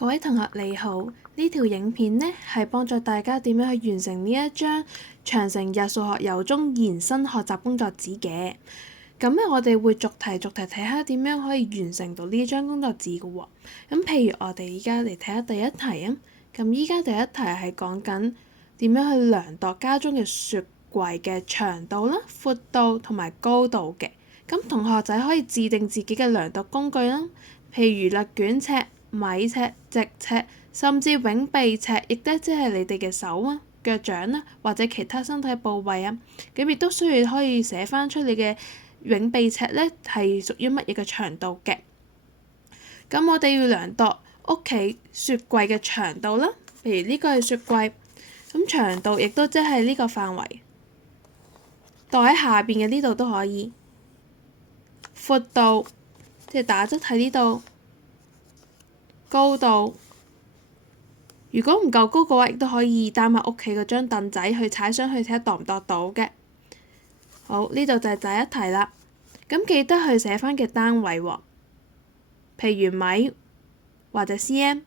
各位同學你好，呢條影片呢係幫助大家點樣去完成呢一張長城日數學由中延伸學習工作紙嘅。咁咧，我哋會逐題睇下點樣可以完成到呢張工作紙嘅喎。咁譬如我哋而家嚟睇下第一題啊。咁依家第一題係講緊點樣去量度家中嘅雪櫃嘅長度啦、闊度同埋高度嘅。咁同學仔可以自定自己嘅量度工具啦，譬如勒卷尺、米尺、直尺，甚至永臂尺，亦都即係你哋嘅手啊、腳掌啦，或者其他身體部位啊。咁亦都需要可以寫翻出你嘅永臂尺咧係屬於乜嘢嘅長度嘅。咁我哋要量度屋企雪櫃嘅長度啦，譬如呢個係雪櫃，咁長度亦都即係呢個範圍，度喺下邊嘅呢度都可以。闊度即係打側喺呢度。高度，如果唔夠高嘅話，亦都可以擔下屋企嗰張凳仔去踩上去睇下度唔度到嘅。好，呢度就係第一題啦。咁記得去寫翻嘅單位喎，譬如米或者 cm。